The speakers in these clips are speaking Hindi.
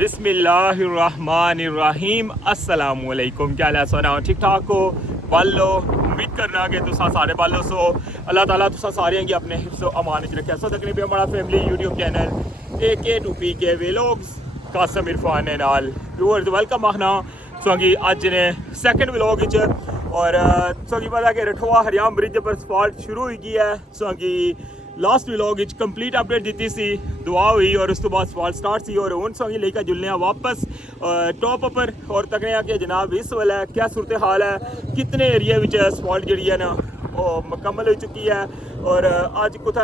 बिस्मिल्लाहिर्रहमानिर्रहीम अस्सलामुअलैकुम। क्या हाल है? सोना ठीक ठाक हो बालो? उम्मीद करना कि तुसा सारे बालो सो अल्लाह ताला तुसा सारे की अपने हिफ्ज़ो अमान च रखे। सो तकनी भी हमारा family YouTube channel AK2PK vlogs Qasim Irfan ने नाल व्यूअर्स वेलकम आखना सोंगी अज ने सैकेंड व्लॉग और सोंगी पता कि रठवा हरियाम ब्रिज पर स्पॉट शुरू हुई गई है। सोंगी लास्ट व्लॉग कंप्लीट अपडेट दी सी, दुआ हुई और उस तो बाद सवाल स्टार्ट सी और हूँ सौ लेकर जुलने वापस टॉप पर और तकने कि जनाब इस वेले क्या सूरत हाल है, कितने एरिया स्पॉट जी है ना वो मुकम्मल हो चुकी है और अज कुछ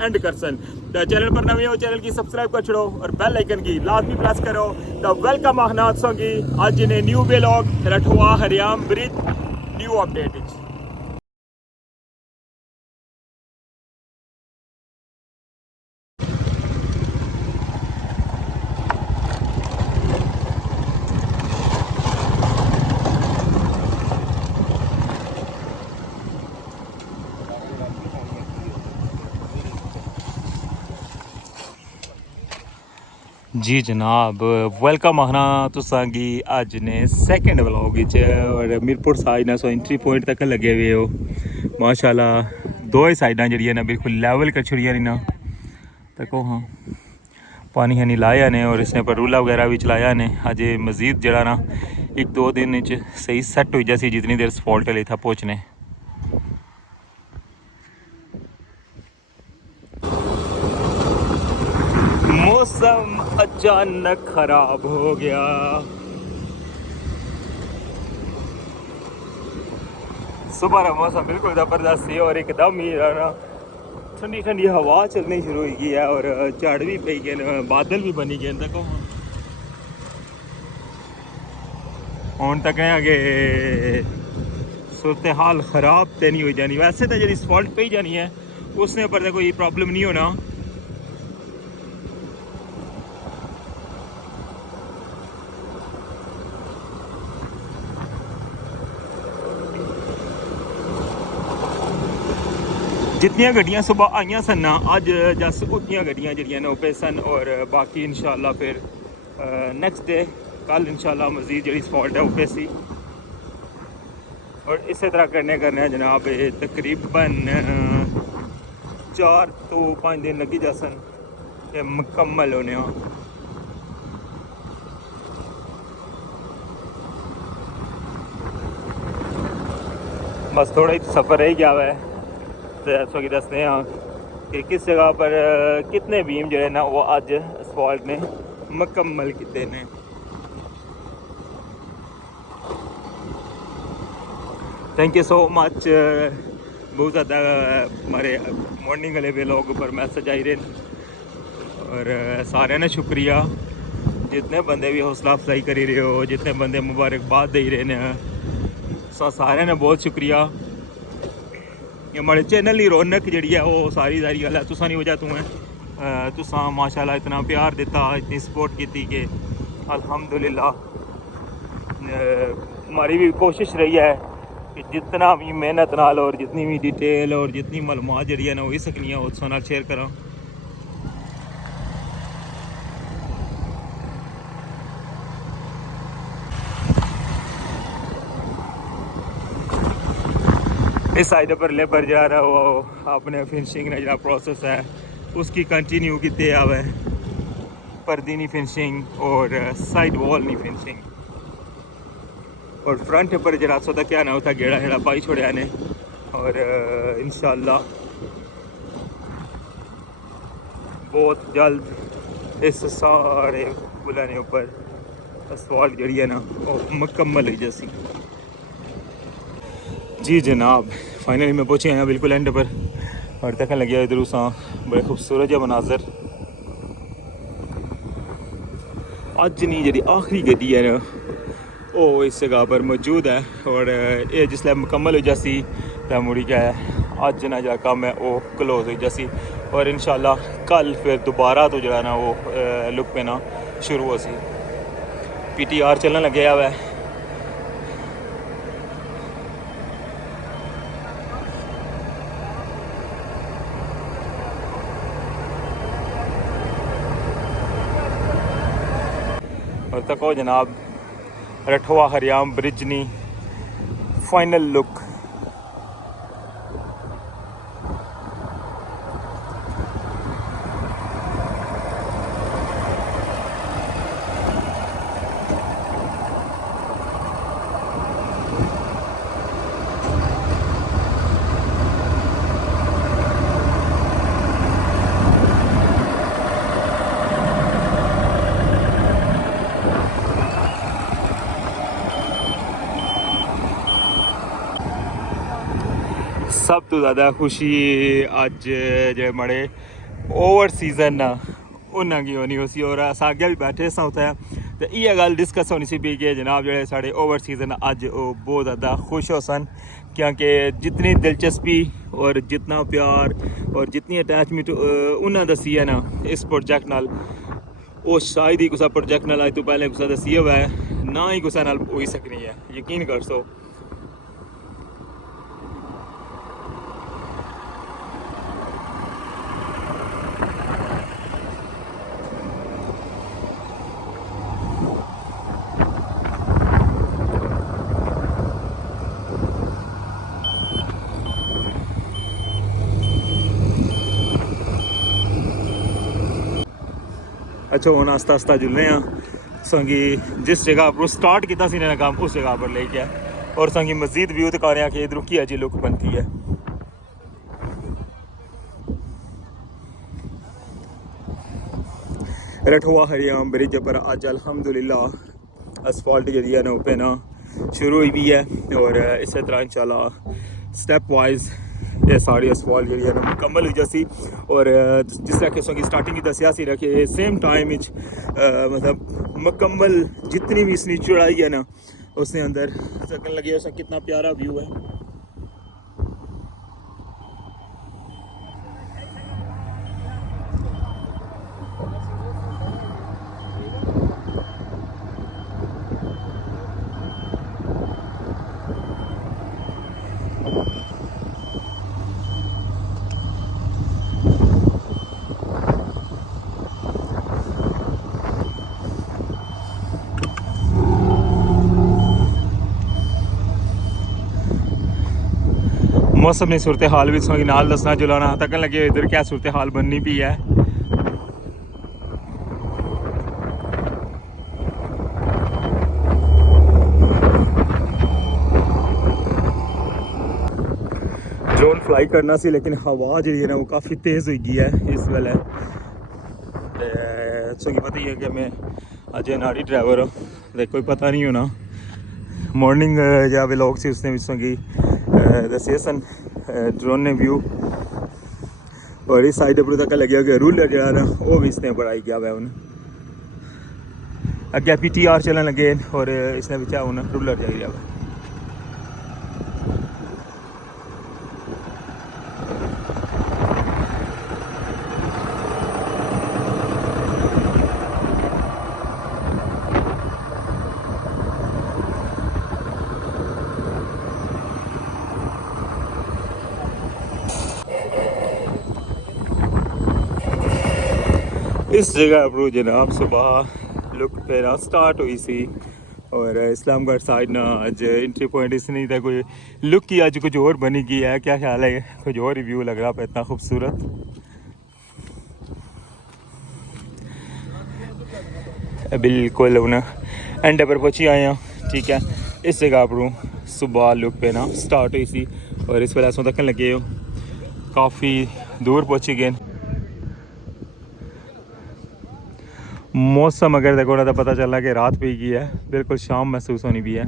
एंड करसन। तो चैनल पर नवे हो चैनल की सब्सक्राइब कर छड़ो और बेल आइकन की लाजमी प्रेस करो। तो वेलकम आखना सोंगी अज ने न्यू व्लॉग रठवा हरियाम ब्रिज न्यू अपडेट। जी जनाब वेलकम आखना तुसां गी अज ने सैकेंड व्लॉग और मीरपुर साइड ना सो एंट्री पॉइंट तक लगे हुए हो माशाल्लाह। दो ही साइडां जड़ियां ना बिल्कुल लेवल कर छड़ियां ना तको। हाँ पानी हनी लाया ने और इसने पर रूला वगैरह भी चलाया ने। अजे मजीद जड़ा ना एक दो दिन सही सैट हो जासी जितनी देर स्पॉट ले था पहुँचने। मौसम अचानक खराब हो गया। सुबह का मौसम बिल्कुल ज़बरदस्त है और एकदम ही ना ठंडी ठंडी हवा चलनी शुरू हो गई है और झाड़ भी पी गए, बादल भी बनी गए। तक हूँ तक कि सूरत हाल खराब तो नहीं हो जानी। वैसे तो जी स्पॉट पे ही जानी है उसने पर तो कोई प्रॉब्लम नहीं होना। जितनियां गड्डियां सुबह आईया सन ना अज जस उतनियां गड्डियां जड़ियां ने पे सन और बाकी इंशाल्लाह फिर नेक्स्ट डे कल इंशाल्लाह मजीद जी स्पॉट है पे सी और इस तरह करने जनाब तकरीबन 4 तो 5 दिन लगी जासन ये मुकम्मल होने। बस थोड़ा ही सफ़र रह गया है तो कि दसते हैं कि किस जगह पर कितने बीम जो है ना वो अज स्पॉट ने मुकम्मल किए ने। Thank you so much. बहुत ज़्यादा हमारे मॉर्निंग वाले व्लॉग पर मैसेज आई रहे और सारे ने शुक्रिया जितने बंदे भी हौसला अफजाई करी रहे हो, जितने बंदे मुबारकबाद दे रहे हैं सारे ने बहुत शुक्रिया। हमारे चैनल की रौनक जी है वो सारी गल है तुसा नहीं वजह तू है। तुसा माशाल्लाह इतना प्यार दिता, इतनी सपोर्ट की कि अल्हम्दुलिल्लाह हमारी भी कोशिश रही है कि जितना भी मेहनत नाल और जितनी भी डिटेल और जितनी मालूमात जी है ना हो सकनी है उस नाल शेयर करा। इस साइड पर लेबर जा रहा वो अपने फिनिशिंग ने जो प्रोसेस है उसकी कंटिन्यू की आवे पर्दी नहीं फिनिशिंग और साइड वॉल नहीं फिनिशिंग और फ्रंट पर जरा सो क्या ना होता गेड़ा हेड़ा पाई छोड़िया ने और इंशाल्लाह बहुत जल्द इस सारे पुलाने ऊपर असफाल्ट जड़ी है ना वो मुकम्मल हो जैसी। जी जनाब फाइनली मैं पहुँचे हैं बिल्कुल एंड पर और देखने लगे इधर उस बड़े खूबसूरत जहा मनाजर। अज नहीं जी आखिरी गड्डी है ना वो इस जगह पर मौजूद है और ये जिसलै मुकम्मल हो जासी तो मुड़ी क्या है अज ना जो कम है वो क्लोज हो जासी और इंशाल्लाह कल फिर दोबारा तो जो ना वो लुक पे ना शुरू हो सी। PTR चलने लगे हुआ है। और तको जनाब रठवा हरियाम ब्रिज नी फाइनल लुक। सब तो ज़्यादा खुशी अज जे मड़े ओवर सीजन ना उन्हें की होनी उसी और अस अगे भी बैठे सा उत्थे तो ये गल डिस्कस होनी सी भी कि जनाब जो साढ़े ओवर सीजन अज बहुत ज़्यादा खुश हो सन क्योंकि जितनी दिलचस्पी और जितना प्यार और जितनी अटैचमेंट उन्हें दसी है ना इस प्रोजेक्ट नाल वो शायद ही कुछ प्रोजेक्ट नाल अज तो पहले कुछ दसी हुआ है ना ही कुछ नाल हो सकनी है, यकीन कर सो। अच्छा हूँ आस्ता आस्ता जुलने संगी जिस जगह पर स्टार्ट किया सी ने काम उस जगह पर लेके आए और संगी मजीद व्यू दिखा रहे हैं कि इधर की अजी लुक बनती है। रठवा हरियाम ब्रिज पर अज अल्हम्दुलिल्लाह असफाल्ट जी है ना पे ना शुरू हुई भी है और इस तरह इंशाल्लाह स्टेप वाइज ये सारी असफाल्ट जी है ना मुकम्मल हुई जैसी और जिस तरह कि स्टार्टिंग की दसिया सी रखे सेम टाइम मतलब मुकम्मल जितनी भी इसकी चढ़ाई है ना उसके अंदर सकन लगे उसका कितना प्यारा व्यू है। मौसम ने सूरत हाल भी सोगी नाल दसना जुलाना तकन लगे इधर क्या सूरत हाल बननी पी है। ड्रोन फ्लाई करना सी लेकिन हवा जी है ना वो काफ़ी तेज़ हो गई है इस वेले सोगी पता ही है कि मैं अज नाड़ी ड्राइवर हूँ तो कोई पता नहीं होना मॉर्निंग जो व्लॉग से उसने भी दसे सन ड्रोन ने व्यू और इस साइड पर तक लगे कि रूलर जरा ना वो भी इसने बढ़ाई गया हुआ उन्हें अगे PTR चलन लगे और इसने बिचा उन्हें रूलर जाई रहा है। इस जगह पर जनाब सुबह लुक पेरा स्टार्ट हुई सी और इस्लामगढ़ साइड ना अज एंट्री पॉइंट इसने तो कोई लुक की अज कुछ और बनी गई है, क्या ख्याल है कुछ और रिव्यू लग रहा है इतना खूबसूरत। बिल्कुल उन एंड पर पहुंची आए हैं, ठीक है। इस जगह पर सुबह लुक पे ना स्टार्ट हुई सी और इस वेले असों तक लगे हो काफ़ी दूर पहुंची गए। मौसम अगर देखो ना तो पता चलना कि रात पी गई है, बिल्कुल शाम महसूस होनी भी है।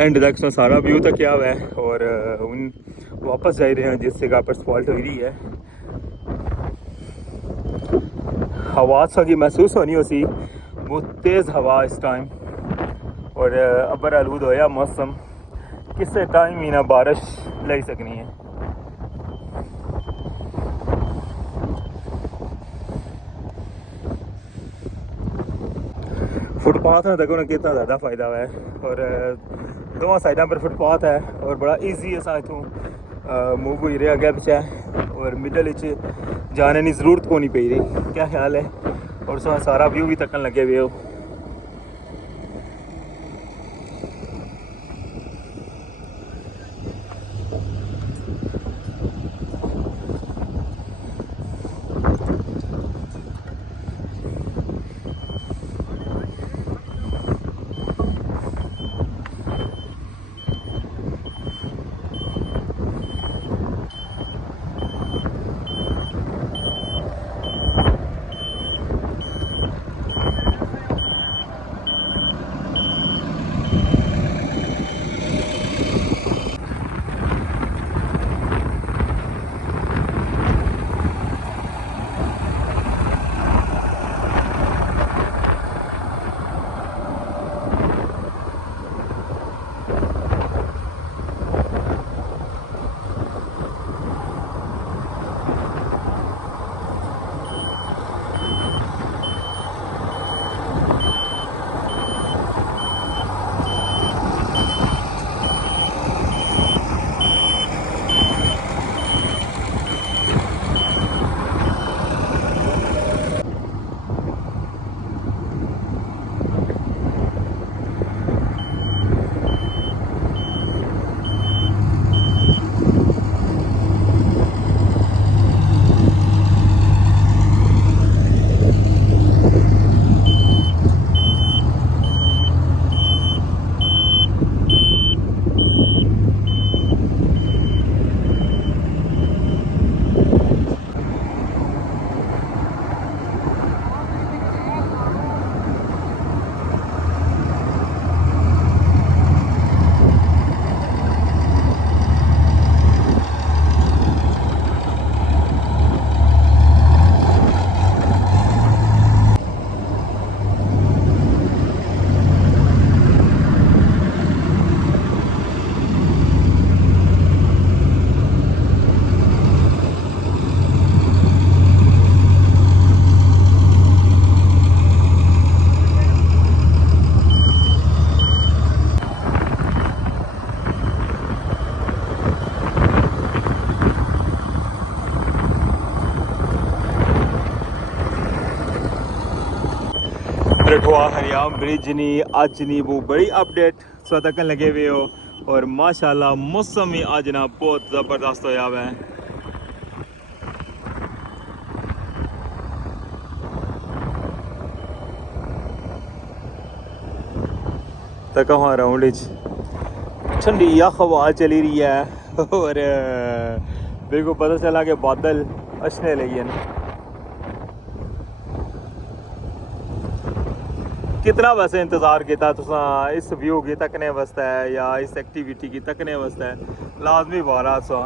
एंड तक तो सारा व्यू तक क्या हुआ है और उन वापस जा रहे हैं जिस जगह पर फॉल्ट हुई रही है। हवा सी महसूस होनी उसी बहुत तेज़ हवा इस टाइम और अबर आलूद होया मौसम, किसी टाइम ही ना बारिश लग सकनी है। फुटपाथ है देखो ना कितना ज़्यादा फ़ायदा है और दोनों साइडों पर फुटपाथ है और बड़ा इजी है साथ मूव हुई रहा अगे पिछे और मिडल जाने की जरूरत को नहीं पई रही। क्या ख्याल है? और उसमें सारा व्यू भी तकन लगे हुए हो। रठवा हरियाम ब्रिज नी अज नी वो बड़ी अपडेट सो तक लगे हुए हो। और माशाल्लाह मौसम भी अज ना बहुत ज़बरदस्त होया हुआ है। तक वहाँ राउंड ठंडी हवा चली रही है और मेरे को पता चला कि बादल अच्छने लगे हैं। कितना वैसे इंतज़ार किया तुसा इस व्यू की तकने वास्ते है या इस एक्टिविटी की तकने वास्ते है? लाजमी बारा सा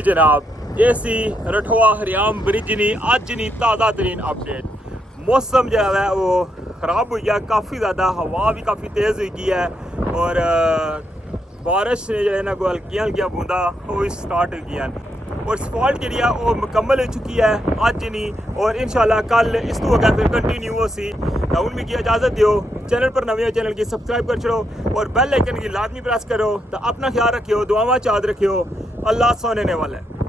जी जनाब एसी रठवा हरियाम ब्रिज नी अज नी ताज़ा तरीन अपडेट मौसम जो है वो ख़राब हो गया, काफ़ी ज़्यादा हवा भी काफ़ी तेज़ हो गई है और बारिश ने जो है ना हल्कियां हल्कियां बूंदा वो स्टार्ट हो गई और स्पॉट जी वो मुकम्मल हो चुकी है अज नहीं और इंशाल्लाह कल इस तो अगर फिर कंटिन्यू हो सी तो उनमें की इजाज़त दियो। चैनल पर नवे हो चैनल की सब्सक्राइब कर छो और बेल आइकन की लाजमी प्रेस करो। तो अपना ख्याल रखियो, दुआवा चाद रखियो, अल्लाह सोने वाला है।